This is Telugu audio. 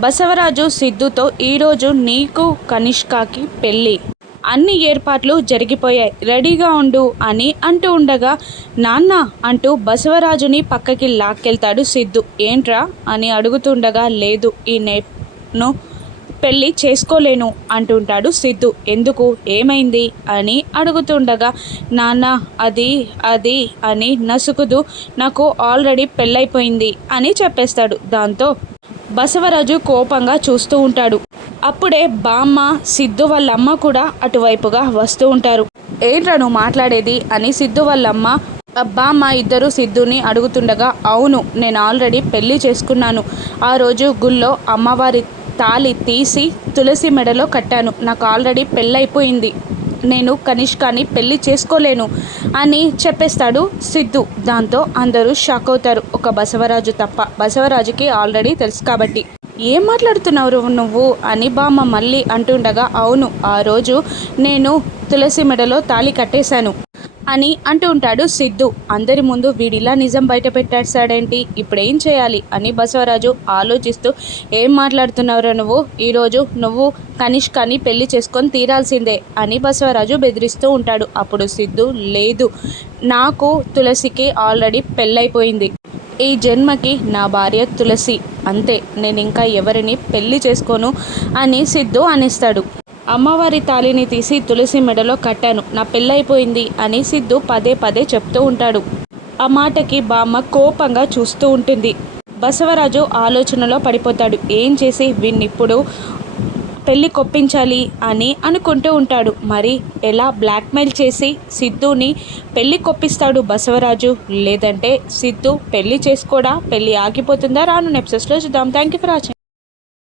బసవరాజు సిద్ధుతో ఈరోజు నీకు కనిష్కకి పెళ్ళి. అన్ని ఏర్పాట్లు జరిగిపోయాయి. రెడీగా ఉండు అని అంటూ ఉండగా నాన్న అంటూ బసవరాజుని పక్కకి లాక్కెళ్తాడు సిద్ధు. ఏంట్రా? అని అడుగుతుండగా లేదు ఈ నేను పెళ్ళి చేసుకోలేను అంటుంటాడు సిద్ధు. ఎందుకు? ఏమైంది? అని అడుగుతుండగా నాన్న అది అది అని నసుకుదు నాకు ఆల్రెడీ పెళ్ళైపోయింది అని చెప్పేస్తాడు. దాంతో బసవరాజు కోపంగా చూస్తూ ఉంటాడు. అప్పుడే బామ్మ సిద్ధు వాళ్ళమ్మ కూడా అటువైపుగా వస్తూ ఉంటారు. ఏంట్రా నువ్వు మాట్లాడేది? అని సిద్ధు వాళ్ళమ్మ "ఆ బామ్మ ఇద్దరు సిద్ధుని అడుగుతుండగా అవును నేను ఆల్రెడీ పెళ్ళి చేసుకున్నాను. ఆ రోజు గుళ్ళో అమ్మవారి తాళి తీసి తులసి మెడలో కట్టాను. నాకు ఆల్రెడీ పెళ్ళైపోయింది. నేను కనిష్కాని పెళ్ళి చేసుకోలేను అని చెప్పేస్తాడు సిద్ధు. దాంతో అందరూ షాక్ అవుతారు. ఒక బసవరాజు తప్ప బసవరాజుకి ఆల్రెడీ తెలుసు కాబట్టి. ఏం మాట్లాడుతున్నావు నువ్వు? అని బామ్మ మళ్ళీ అంటుండగా అవును ఆ రోజు నేను తులసి మెడలో తాళి కట్టేశాను. అని అంటూ ఉంటాడు సిద్ధు. అందరి ముందు వీడిలా నిజం బయట పెట్టేస్తాడేంటి? ఇప్పుడు ఏం చేయాలి? అని బసవరాజు ఆలోచిస్తూ ఏం మాట్లాడుతున్నావురా నువ్వు? ఈరోజు నువ్వు కనిష్కని పెళ్ళి చేసుకొని తీరాల్సిందే అని బసవరాజు బెదిరిస్తూ ఉంటాడు. అప్పుడు సిద్ధు లేదు నాకు తులసికి ఆల్రెడీ పెళ్ళైపోయింది. ఈ జన్మకి నా భార్య తులసి. అంతే నేను ఇంకా ఎవరిని పెళ్ళి చేసుకోను అని సిద్ధు అనిస్తాడు. అమ్మవారి తాళిని తీసి తులసి మెడలో కట్టాను. నా పెళ్ళైపోయింది అని సిద్ధు పదే పదే చెప్తూ ఉంటాడు. ఆ మాటకి బామ్మ కోపంగా చూస్తూ ఉంటుంది. బసవరాజు ఆలోచనలో పడిపోతాడు. ఏం చేసి వీణ్ణిప్పుడు పెళ్ళి కొప్పించాలి అని అనుకుంటూ ఉంటాడు. మరి ఎలా బ్లాక్మెయిల్ చేసి సిద్ధుని పెళ్ళి కొప్పిస్తాడు బసవరాజు? లేదంటే సిద్ధు పెళ్ళి చేసుకోడా? పెళ్ళి ఆగిపోతుందా? రాను నెప్సెస్లో చూద్దాం. Thank you for watching